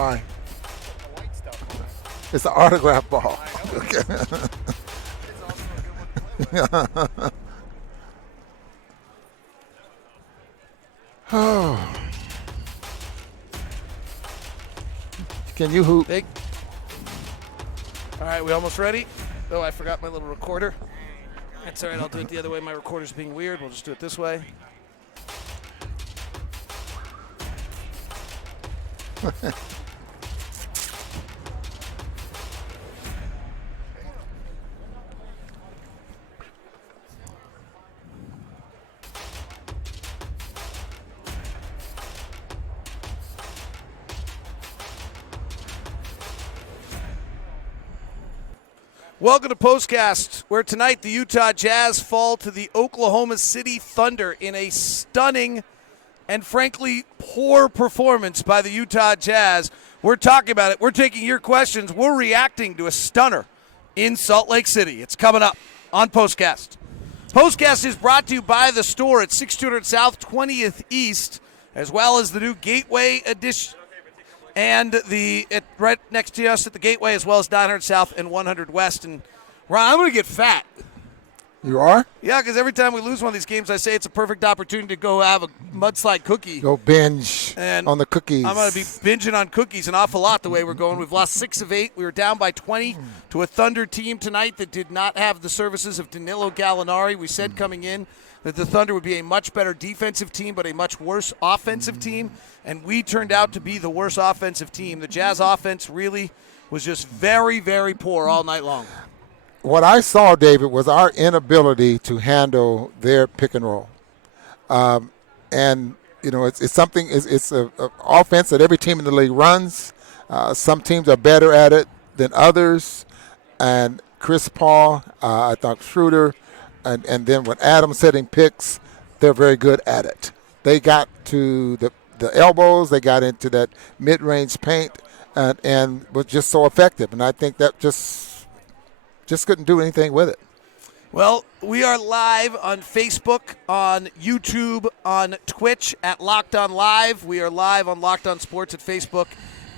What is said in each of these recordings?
Why? It's an autograph ball. Oh. Can you hoop? All right, we almost ready? Oh, I forgot my little recorder. That's all right. I'll do it the other way. My recorder's being weird. We'll just do it this way. Welcome to POSTCAST, where tonight the Utah Jazz fall to the Oklahoma City Thunder in a stunning and frankly poor performance by the Utah Jazz. We're talking about it. We're taking your questions. We're reacting to a stunner in Salt Lake City. It's coming up on POSTCAST. POSTCAST is brought to you by the store at 6200 South 20th East, as well as the new Gateway Edition. And right next to us at the Gateway, as well as 900 South and 100 West. And, Ron, I'm going to get fat. You are? Yeah, because every time we lose one of these games, I say it's a perfect opportunity to go have a mudslide cookie. Go binge on the cookies. I'm going to be binging on cookies an awful lot the way we're going. We've lost 6 of 8. We were down by 20 to a Thunder team tonight that did not have the services of Danilo Gallinari. We said coming in that the Thunder would be a much better defensive team but a much worse offensive team, and we turned out to be the worst offensive team. The Jazz offense really was just very, very poor all night long. What I saw, David, was our inability to handle their pick and roll. And, you know, it's something, it's an offense that every team in the league runs. Some teams are better at it than others. And Chris Paul, I thought Schroeder, and then when Adams hitting picks, they're very good at it. They got to the elbows, they got into that mid-range paint, and was just so effective. And I think that just couldn't do anything with it. Well, we are live on Facebook, on YouTube, on Twitch at Locked On Live. We are live on Locked On Sports at Facebook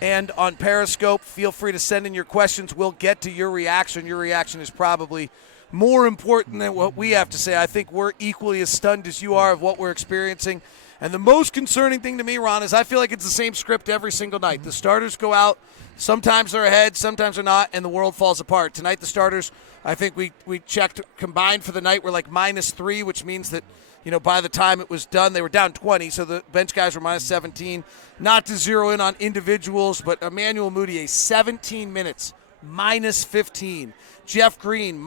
and on Periscope. Feel free to send in your questions. We'll get to your reaction. Your reaction is probably more important than what we have to say. I think we're equally as stunned as you are of what we're experiencing. And the most concerning thing to me, Ron, is I feel like it's the same script every single night. The starters go out. Sometimes they're ahead, sometimes they're not, and the world falls apart. Tonight, the starters, I think we checked combined for the night, were like -3, which means that, you know, by the time it was done, they were down 20, so the bench guys were -17. Not to zero in on individuals, but Emmanuel Mudiay, 17 minutes, -15. Jeff Green,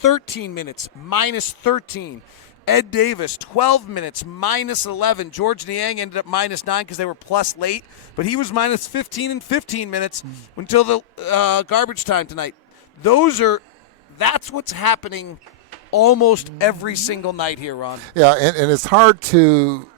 13 minutes, -13. Ed Davis, 12 minutes, -11. George Niang ended up -9 because they were plus late, but he was -15 and 15 minutes until the garbage time tonight. That's what's happening almost every single night here, Ron. Yeah, and it's hard to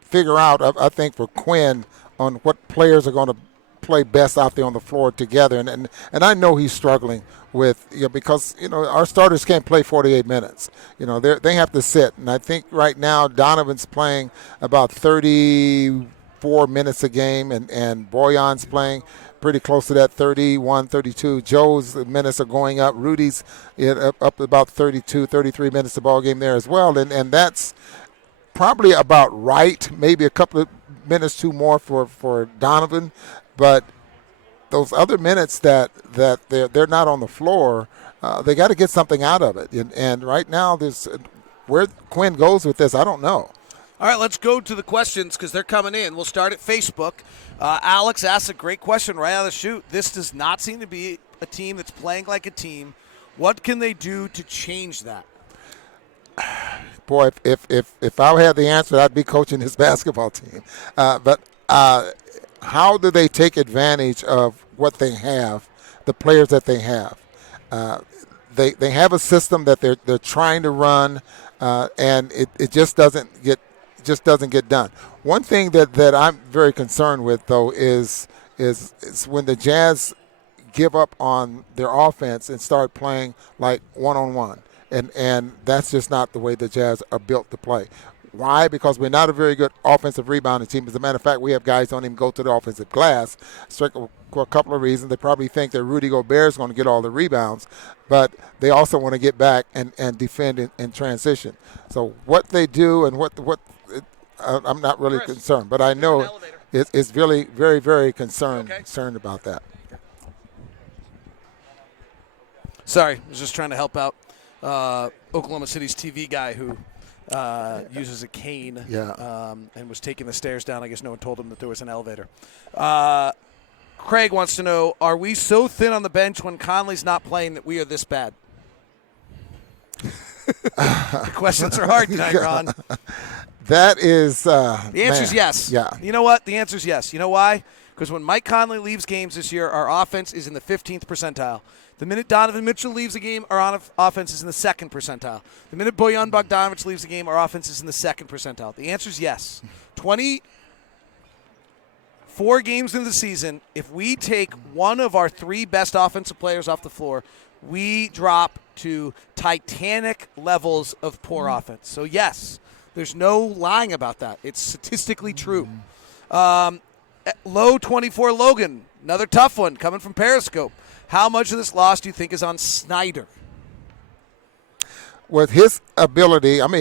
figure out, I think, for Quinn on what players are going to play best out there on the floor together. And I know he's struggling with, you know, because, you know, our starters can't play 48 minutes. You know, they have to sit. And I think right now Donovan's playing about 34 minutes a game, and Boyan's playing pretty close to that, 31, 32. Joe's minutes are going up. Rudy's up about 32, 33 minutes a ball game there as well. And that's probably about right, maybe a couple of minutes too more for Donovan. But those other minutes that they're not on the floor, they got to get something out of it. And right now, where Quinn goes with this, I don't know. All right, let's go to the questions because they're coming in. We'll start at Facebook. Alex asked a great question right out of the chute. This does not seem to be a team that's playing like a team. What can they do to change that? Boy, if I had the answer, I'd be coaching this basketball team. But how do they take advantage of what they have, the players that they have? They have a system that they're trying to run, and it just doesn't get done. One thing that I'm very concerned with, though, is when the Jazz give up on their offense and start playing like one-on-one. And that's just not the way the Jazz are built to play. Why? Because we're not a very good offensive rebounding team. As a matter of fact, we have guys don't even go to the offensive glass. For a couple of reasons. They probably think that Rudy Gobert is going to get all the rebounds, but they also want to get back and defend in transition. So what they do and I'm not really concerned, but I know it's really very, very concerned about that. Sorry, I was just trying to help out Oklahoma City's TV guy who uses a cane and was taking the stairs down. I guess no one told him that there was an elevator. Craig wants to know, are we so thin on the bench when Conley's not playing that we are this bad? The questions are hard tonight, Ron. That is the answer is yes. Yeah. You know what? The answer is yes. You know why? Because when Mike Conley leaves games this year, our offense is in the 15th percentile. The minute Donovan Mitchell leaves a game, our offense is in the 2nd percentile. The minute Bojan Bogdanovic leaves a game, our offense is in the 2nd percentile. The answer is yes. 24 games into the season, if we take one of our 3 best offensive players off the floor, we drop to Titanic levels of poor offense. So, yes, there's no lying about that. It's statistically true. Low 24 Logan, another tough one coming from Periscope. How much of this loss do you think is on Snyder? With his ability, I'm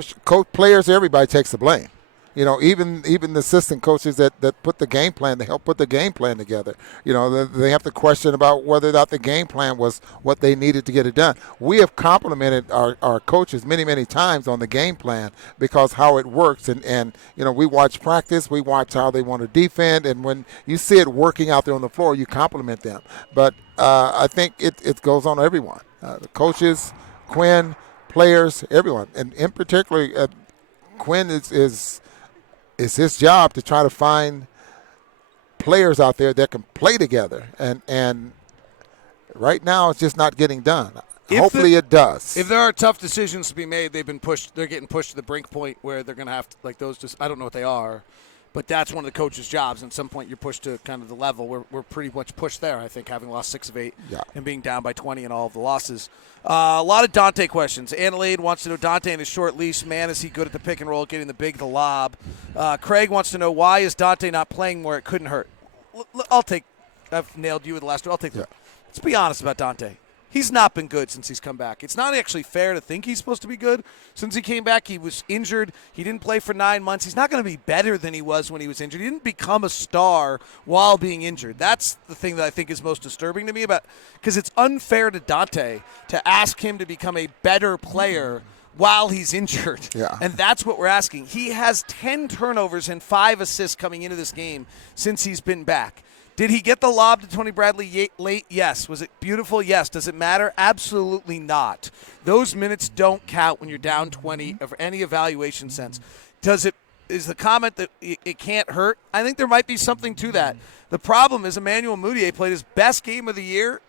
sure players, everybody takes the blame. You know, even the assistant coaches that put the game plan, they help put the game plan together. You know, they have to question about whether or not the game plan was what they needed to get it done. We have complimented our coaches many, many times on the game plan because how it works. And you know, we watch practice, we watch how they want to defend, and when you see it working out there on the floor, you compliment them. But I think it goes on everyone, the coaches, Quinn, players, everyone. And in particular, Quinn is his job to try to find players out there that can play together. And right now it's just not getting done. Hopefully it does. If there are tough decisions to be made, they're getting pushed to the brink point where they're going to have to, like those, just I don't know what they are, but that's one of the coach's jobs. And at some point you're pushed to kind of the level. We're pretty much pushed there, I think, having lost 6 of 8 and being down by 20 in all of the losses. A lot of Dante questions. Adelaide wants to know, Dante in his short leash, man, is he good at the pick and roll, getting the big, the lob? Craig wants to know, why is Dante not playing more? It couldn't hurt. I've nailed you with the last one. I'll take that. Let's be honest about Dante. He's not been good since he's come back. It's not actually fair to think he's supposed to be good. Since he came back, he was injured. He didn't play for 9 months. He's not going to be better than he was when he was injured. He didn't become a star while being injured. That's the thing that I think is most disturbing to me because it's unfair to Dante to ask him to become a better player while he's injured. Yeah. And that's what we're asking. He has 10 turnovers and 5 assists coming into this game since he's been back. Did he get the lob to Tony Bradley late? Yes. Was it beautiful? Yes. Does it matter? Absolutely not. Those minutes don't count when you're down 20 of any evaluation sense. Is the comment that it can't hurt? I think there might be something to that. The problem is Emmanuel Mudiay played his best game of the year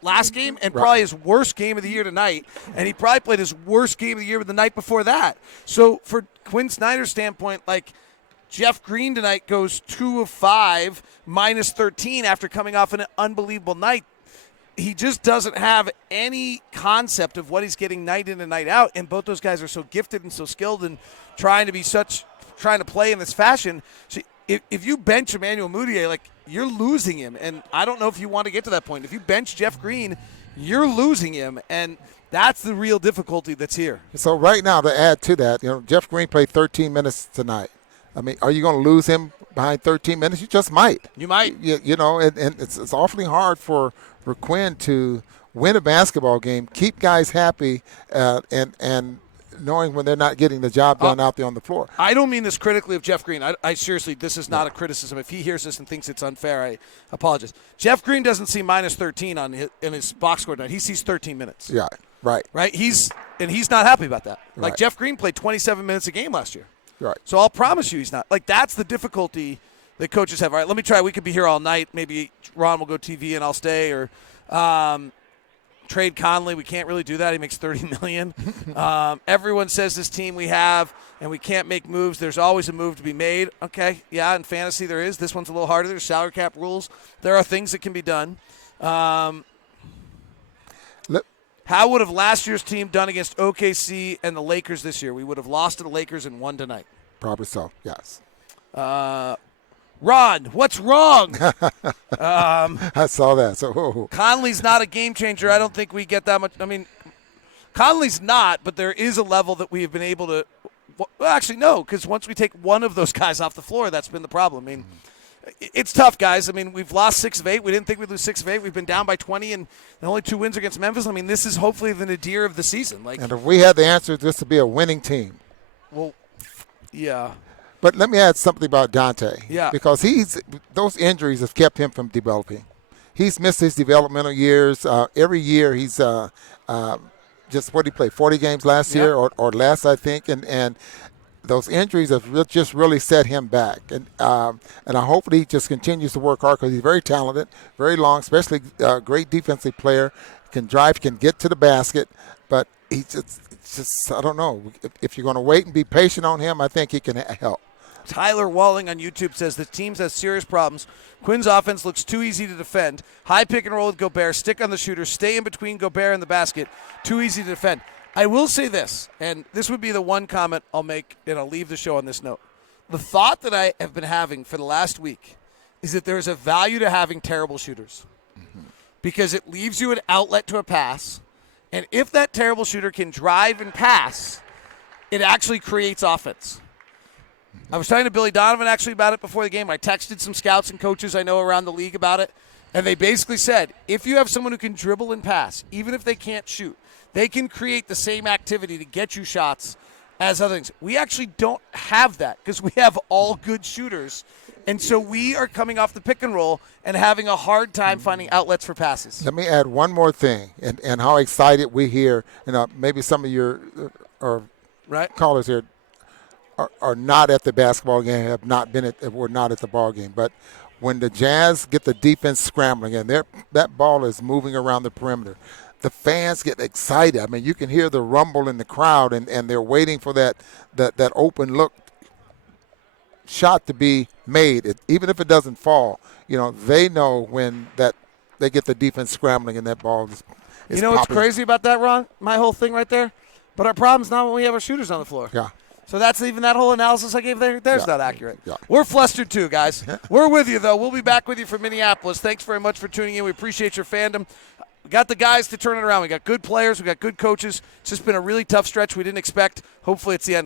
last game and probably his worst game of the year tonight, and he probably played his worst game of the year the night before that. So for Quinn Snyder's standpoint, like, Jeff Green tonight goes 2 of 5, minus 13 after coming off an unbelievable night. He just doesn't have any concept of what he's getting night in and night out, and both those guys are so gifted and so skilled and trying to play in this fashion. So if you bench Emmanuel Mudiay, like, you're losing him, and I don't know if you want to get to that point. If you bench Jeff Green, you're losing him, and that's the real difficulty that's here. So right now, to add to that, you know, Jeff Green played 13 minutes tonight. I mean, are you going to lose him behind 13 minutes? You just might. You might. You know, and it's awfully hard for Quinn to win a basketball game, keep guys happy, and knowing when they're not getting the job done out there on the floor. I don't mean this critically of Jeff Green. I seriously, this is not a criticism. If he hears this and thinks it's unfair, I apologize. Jeff Green doesn't see minus 13 in his box score tonight. He sees 13 minutes. Yeah, right. Right? He's not happy about that. Right. Like, Jeff Green played 27 minutes a game last year. Right. So I'll promise you he's not. Like, that's the difficulty that coaches have. All right, let me try. We could be here all night. Maybe Ron will go TV and I'll stay, or trade Conley. We can't really do that. He makes $30 million. Everyone says this team we have, and we can't make moves. There's always a move to be made. Okay, yeah, in fantasy there is. This one's a little harder. There's salary cap rules. There are things that can be done. How would have last year's team done against OKC and the Lakers this year? We would have lost to the Lakers and won tonight. Probably so, yes. Ron, what's wrong? I saw that. So Conley's not a game changer. I don't think we get that much. I mean, Conley's not, but there is a level that we have been able to – well, actually, no, because once we take one of those guys off the floor, that's been the problem. I mean, it's tough, guys. I mean, we've lost 6 of 8. We didn't think we'd lose 6 of 8. We've been down by 20, and the only 2 wins against Memphis. I mean, this is hopefully the nadir of the season. and if we had the answer, this would be a winning team. Well, yeah. But let me add something about Dante. Yeah. Because those injuries have kept him from developing. He's missed his developmental years. Every year he's just what did he play, 40 games last year or less, I think, and those injuries have just really set him back. And I hope that he just continues to work hard because he's very talented, very long, especially a great defensive player, can drive, can get to the basket, but he just I don't know. If you're going to wait and be patient on him, I think he can help. Tyler Walling on YouTube says the team has serious problems. Quinn's offense looks too easy to defend. High pick and roll with Gobert, stick on the shooter, stay in between Gobert and the basket. Too easy to defend. I will say this, and this would be the one comment I'll make, and I'll leave the show on this note. The thought that I have been having for the last week is that there is a value to having terrible shooters because it leaves you an outlet to a pass, and if that terrible shooter can drive and pass, it actually creates offense. I was talking to Billy Donovan actually about it before the game. I texted some scouts and coaches I know around the league about it, and they basically said, if you have someone who can dribble and pass, even if they can't shoot, they can create the same activity to get you shots as other things. We actually don't have that because we have all good shooters, and so we are coming off the pick and roll and having a hard time finding outlets for passes. Let me add one more thing, and how excited we hear, maybe some of your callers here are not at the basketball game, were not at the ball game. But when the Jazz get the defense scrambling and that ball is moving around the perimeter, the fans get excited. I mean, you can hear the rumble in the crowd, and they're waiting for that open look shot to be made. Even if it doesn't fall, they know when they get the defense scrambling and that ball is You know what's crazy about that, Ron? My whole thing right there? But our problem's not when we have our shooters on the floor. Yeah. So that's even that whole analysis I gave there's not accurate. Yeah. We're flustered too, guys. We're with you, though. We'll be back with you from Minneapolis. Thanks very much for tuning in. We appreciate your fandom. We got the guys to turn it around. We got good players. We got good coaches. It's just been a really tough stretch we didn't expect. Hopefully it's the end.